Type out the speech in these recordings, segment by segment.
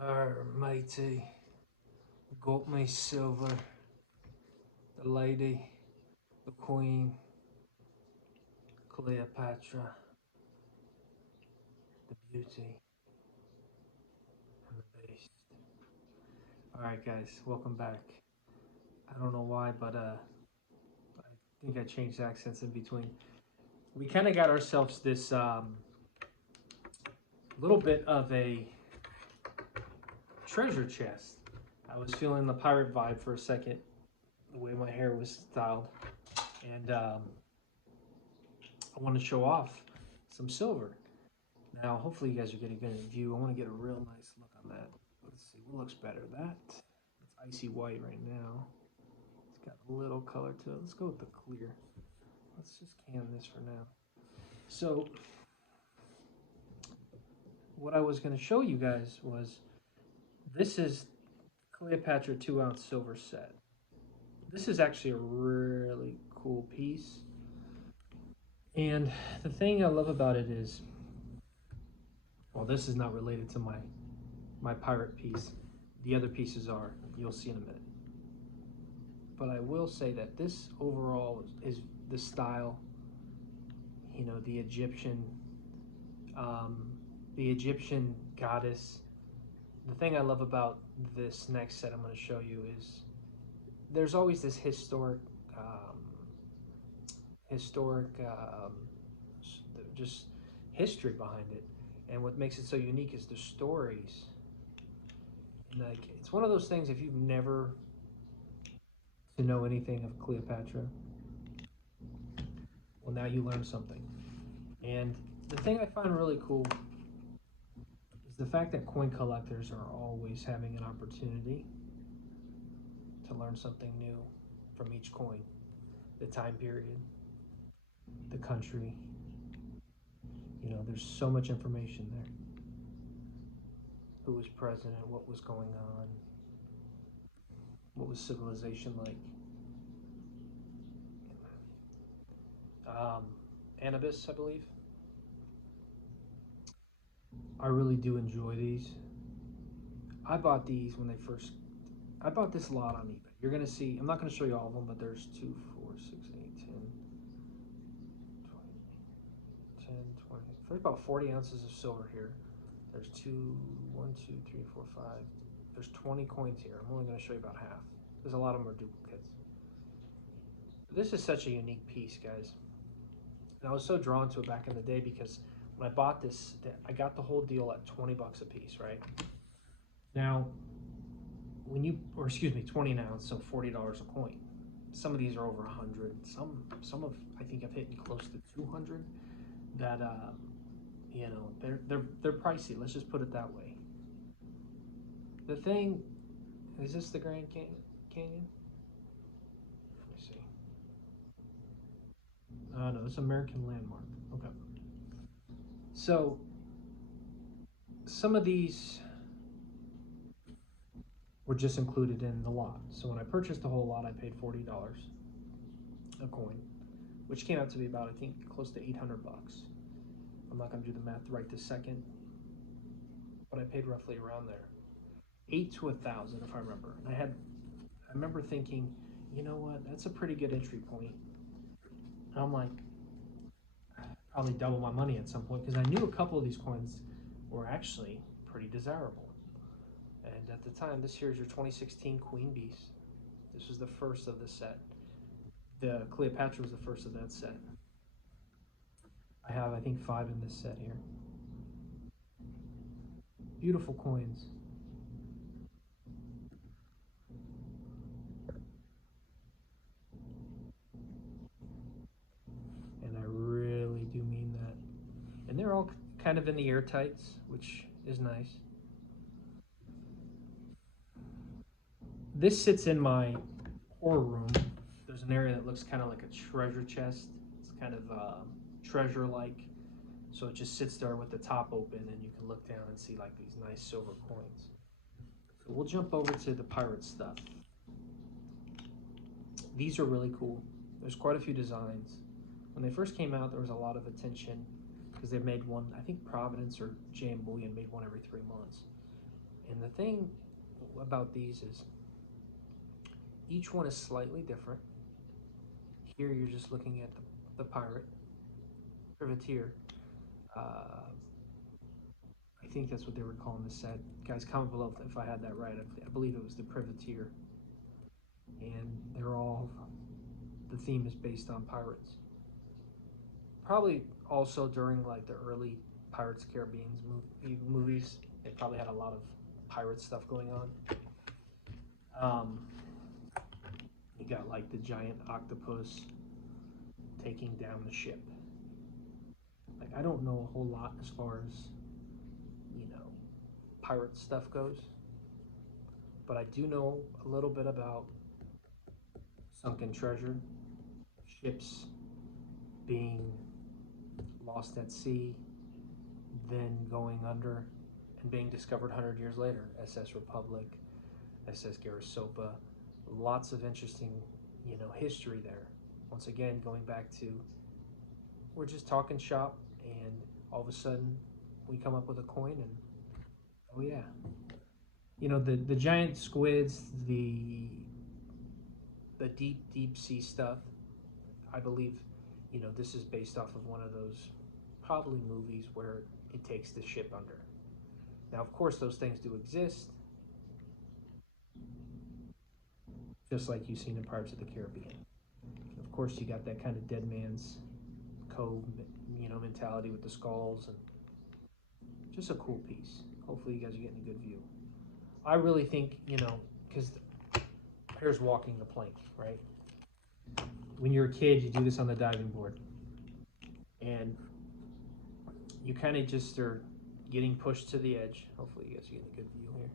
Almighty, got me silver, the lady, the queen, Cleopatra, the beauty, and the beast. Alright, guys, welcome back. I don't know why, but I think I changed accents in between. We kind of got ourselves this little bit of a treasure chest. I was feeling the pirate vibe for a second, the way my hair was styled, and I want to show off some silver. Now, hopefully, you guys are getting a good view. I want to get a real nice look on that. Let's see what looks better. That's icy white right now. It's got a little color to it. Let's go with the clear. Let's just can this for now. So, what I was going to show you guys was this is Cleopatra 2-ounce silver set. This is actually a really cool piece. And the thing I love about it is, well, this is not related to my pirate piece. The other pieces are. You'll see in a minute. But I will say that this overall is the style. You know, um, the Egyptian goddess. The thing I love about this next set I'm going to show you is there's always this historic, just history behind it, and what makes it so unique is the stories. And like, it's one of those things. If you've never to know anything of Cleopatra, well, now you learn something. And the thing I find really cool is the fact that coin collectors are always having an opportunity to learn something new from each coin. The time period, the country, there's so much information there. Who was president, what was going on, what was civilization like. Um, Anubis, I believe. I really do enjoy these. I bought these when they first. I bought this lot on eBay. You're gonna see. I'm not gonna show you all of them, but there's 2, 4, 6, 8, 10, 20, 10, 20. There's about 40 ounces of silver here. There's 2, 1, 2, 3, 4, 5. There's 20 coins here. I'm only gonna show you about half. There's a lot of them are duplicates. This is such a unique piece, guys. And I was so drawn to it back in the day because when I bought this, I got the whole deal at 20 bucks a piece, right? Now, or excuse me, 20 an ounce, so $40 a coin. Some of these are over 100. Some of I think I've hit close to 200. That they're pricey. Let's just put it that way. The thing is, this the Grand Canyon? Let me see. No, it's American Landmark. Okay. So some of these were just included in the lot. So when I purchased the whole lot, I paid $40 a coin, which came out to be about, I think, close to 800 bucks. I'm not going to do the math right this second, but I paid roughly around there, 8 to 1,000 if I remember. And I remember thinking, you know what, that's a pretty good entry point. And I'm like, probably double my money at some point because I knew a couple of these coins were actually pretty desirable. And at the time, this here is your 2016 Queen Beast. This was the first of the set. The Cleopatra was the first of that set. I have, I think, 5 in this set here. Beautiful coins. And I really do mean that. And they're all kind of in the airtights, which is nice. This sits in my horror room. There's an area that looks kind of like a treasure chest. It's kind of treasure-like. So it just sits there with the top open, and you can look down and see like these nice silver coins. So we'll jump over to the pirate stuff. These are really cool. There's quite a few designs. When they first came out, there was a lot of attention because they made one. I think Providence or JM Bullion made one every 3 months, And the thing about these is each one is slightly different. Here you're just looking at the pirate, privateer. Uh, I think that's what they were calling the set. Guys, comment below if I had that right. I believe it was the privateer. And they're all, the theme is based on pirates. Probably also during like the early Pirates of the Caribbean movies, they probably had a lot of pirate stuff going on. You got like the giant octopus taking down the ship. Like I don't know a whole lot as far as, you know, pirate stuff goes, but I do know a little bit about sunken treasure, ships being lost at sea, then going under and being discovered 100 years later. SS Republic, SS Garisopa, lots of interesting, you know, history there. Once again, going back to, we're just talking shop, and all of a sudden we come up with a coin, and oh yeah, you know, the giant squids, the deep sea stuff. I believe, you know, this is based off of one of those probably movies where it takes the ship under. Now, of course, those things do exist, just like you've seen in Pirates of the Caribbean. Of course, you got that kind of Dead Man's Cove, you know, mentality with the skulls, and just a cool piece. Hopefully, you guys are getting a good view. I really think, you know, because here's walking the plank, right? When you're a kid, you do this on the diving board, and you kind of just are getting pushed to the edge. Hopefully, you guys are getting a good view here.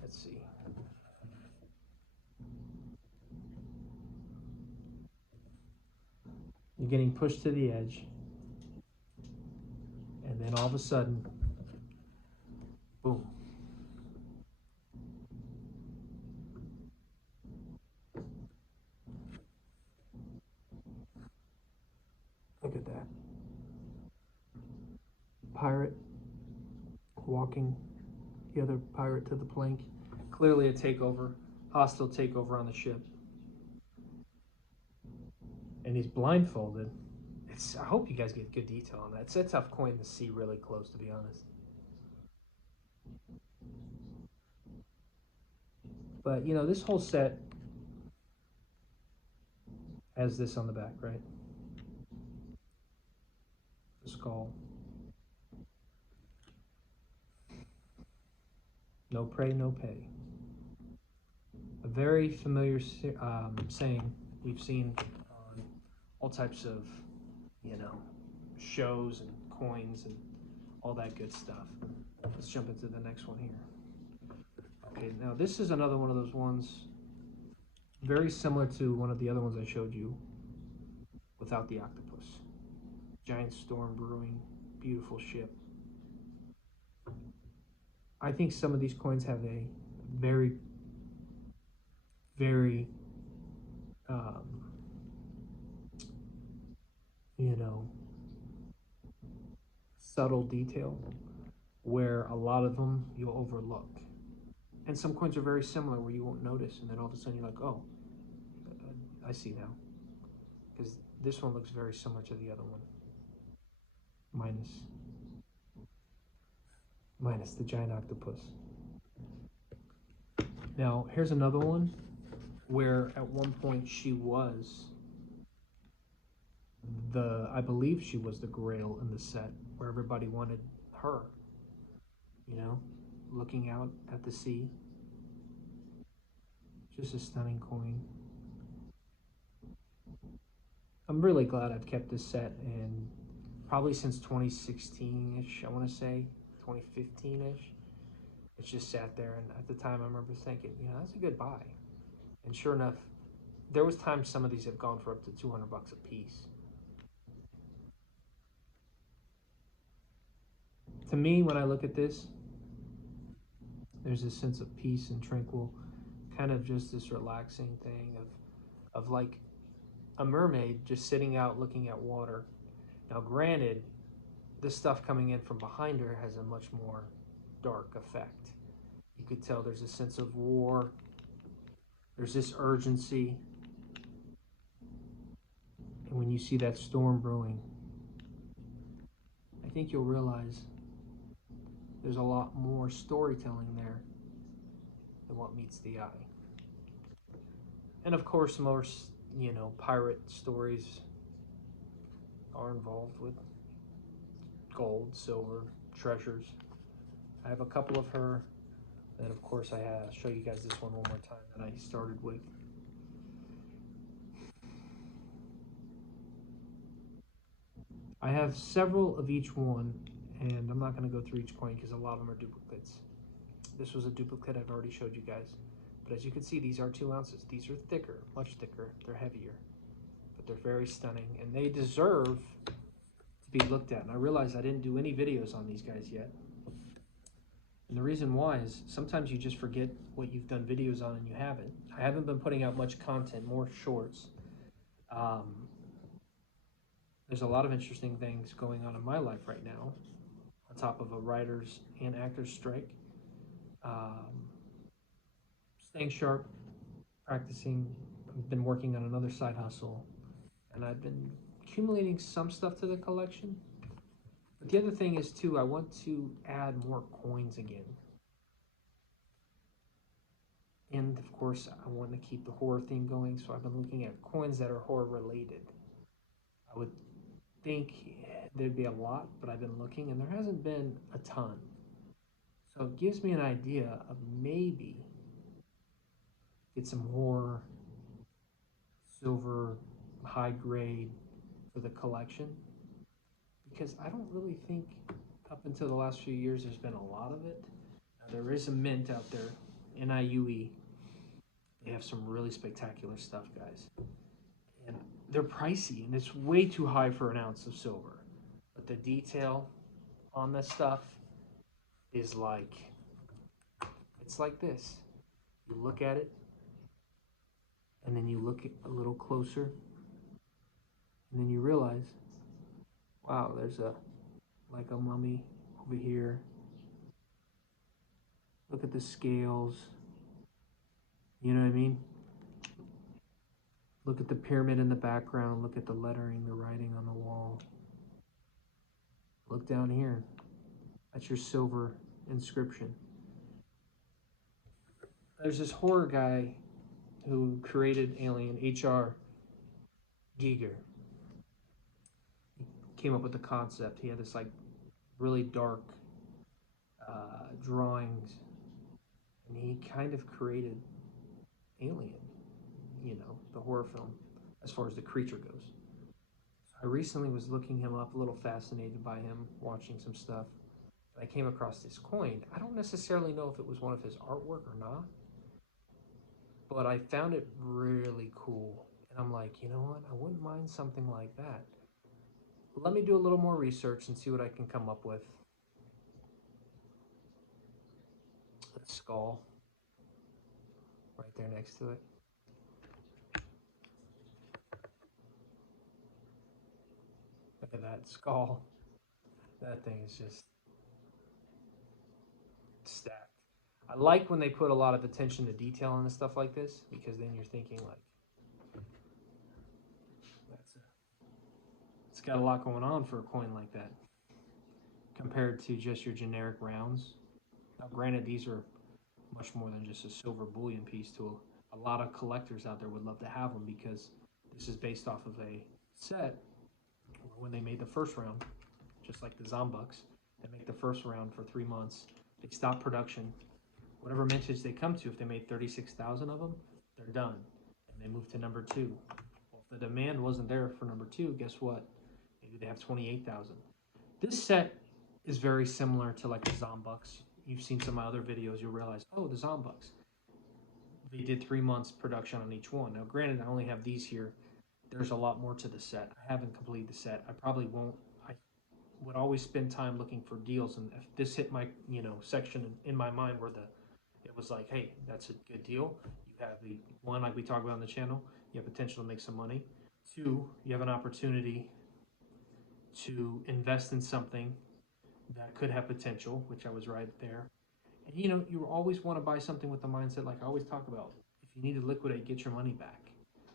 Let's see. You're getting pushed to the edge, and then all of a sudden, boom. Look at that. Pirate walking the other pirate to the plank. Clearly a takeover, hostile takeover on the ship. And he's blindfolded. I hope you guys get good detail on that. It's a tough coin to see really close, to be honest. But, you know, this whole set has this on the back, right? The skull. No pray, no pay. A very familiar saying we've seen on all types of, you know, shows and coins and all that good stuff. Let's jump into the next one here. Okay, now this is another one of those ones very similar to one of the other ones I showed you without the octopus. Giant storm brewing, beautiful ship. I think some of these coins have a very, very, you know, subtle detail where a lot of them you'll overlook. And some coins are very similar where you won't notice, and then all of a sudden you're like, oh, I see now. Because this one looks very similar to the other one. Minus the giant octopus. Now, here's another one where at one point she was I believe she was the Grail in the set, where everybody wanted her, you know, looking out at the sea. Just a stunning coin. I'm really glad I've kept this set, and probably since 2016-ish, I want to say, 2015-ish. It's just sat there, and at the time I remember thinking, you know, that's a good buy. And sure enough, there was times some of these have gone for up to 200 bucks a piece. To me, when I look at this, there's a sense of peace and tranquil, kind of just this relaxing thing of like a mermaid just sitting out looking at water. Now granted, the stuff coming in from behind her has a much more dark effect. You could tell there's a sense of war. There's this urgency. And when you see that storm brewing, I think you'll realize there's a lot more storytelling there than what meets the eye. And of course, most, pirate stories are involved with gold, silver, treasures. I have a couple of her. And of course, I'll show you guys this one more time that I started with. I have several of each one, and I'm not going to go through each coin because a lot of them are duplicates. This was a duplicate I've already showed you guys. But as you can see, these are 2 ounces. These are thicker, much thicker. They're heavier, but they're very stunning, and they deserve to be looked at. And I realize I didn't do any videos on these guys yet. And the reason why is sometimes you just forget what you've done videos on and you haven't. I haven't been putting out much content, more shorts. There's a lot of interesting things going on in my life right now, on top of a writers and actors strike. Staying sharp, practicing. I've been working on another side hustle, and I've been accumulating some stuff to the collection. But the other thing is too, I want to add more coins again. And of course, I want to keep the horror theme going, so I've been looking at coins that are horror related. I would think there'd be a lot, but I've been looking and there hasn't been a ton. So it gives me an idea of maybe get some horror, silver, high grade for the collection. Because I don't really think up until the last few years there's been a lot of it. Now, there is a mint out there, NIUE. They have some really spectacular stuff, guys. And they're pricey, and it's way too high for an ounce of silver. But the detail on this stuff is like, it's like this. You look at it, and then you look a little closer, and then you realize, wow, there's like a mummy over here. Look at the scales. You know what I mean? Look at the pyramid in the background. Look at the lettering, the writing on the wall. Look down here. That's your silver inscription. There's this horror guy who created Alien, H.R. Giger. He came up with the concept. He had this like really dark drawings, and he kind of created Alien, the horror film, as far as the creature goes. I recently was looking him up, a little fascinated by him, watching some stuff. I came across this coin. I don't necessarily know if it was one of his artwork or not, but I found it really cool. And I'm like, you know what? I wouldn't mind something like that. Let me do a little more research and see what I can come up with. A skull right there next to it. Look at that skull. That thing is just stacked. I like when they put a lot of attention to detail on stuff like this, because then you're thinking like, it's got a lot going on for a coin like that compared to just your generic rounds. Now, granted, these are much more than just a silver bullion piece. To a lot of collectors out there would love to have them, because this is based off of a set when they made the first round, just like the Zombucks. They make the first round for 3 months. They stop production. Whatever mintage they come to, if they made 36,000 of them, they're done. And they move to number 2. Well, if the demand wasn't there for number 2, guess what? Maybe they have 28,000. This set is very similar to like the Zombucks. You've seen some of my other videos, you'll realize, oh, the Zombucks. They did 3 months production on each one. Now, granted, I only have these here. There's a lot more to the set. I haven't completed the set. I probably won't. I would always spend time looking for deals, and if this hit my section in my mind where it was like, hey, that's a good deal. You have the one, like we talk about on the channel, you have potential to make some money. 2, you have an opportunity to invest in something that could have potential, which I was right there. And you know, you always want to buy something with the mindset, like I always talk about, if you need to liquidate, get your money back.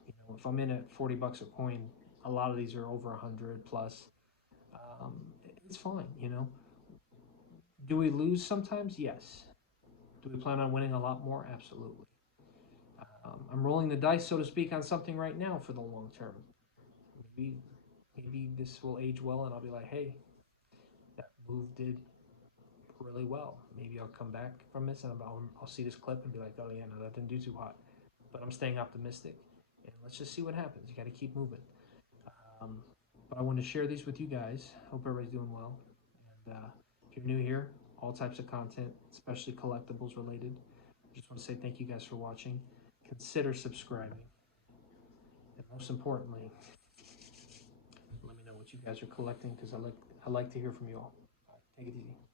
You know, if I'm in at 40 bucks a coin, a lot of these are over 100 plus. Um, it's fine, you know. Do we lose sometimes? Yes. Do we plan on winning a lot more? Absolutely. I'm rolling the dice, so to speak, on something right now for the long term. Maybe, maybe this will age well, and I'll be like, hey, that move did really well. Maybe I'll come back from this, and I'll see this clip and be like, oh yeah, no, that didn't do too hot. But I'm staying optimistic, and let's just see what happens. You got to keep moving. Um, but I wanted to share these with you guys. Hope everybody's doing well. And if you're new here, all types of content, especially collectibles related. I just want to say thank you guys for watching. Consider subscribing. And most importantly, let me know what you guys are collecting because I like to hear from you all. Take it easy.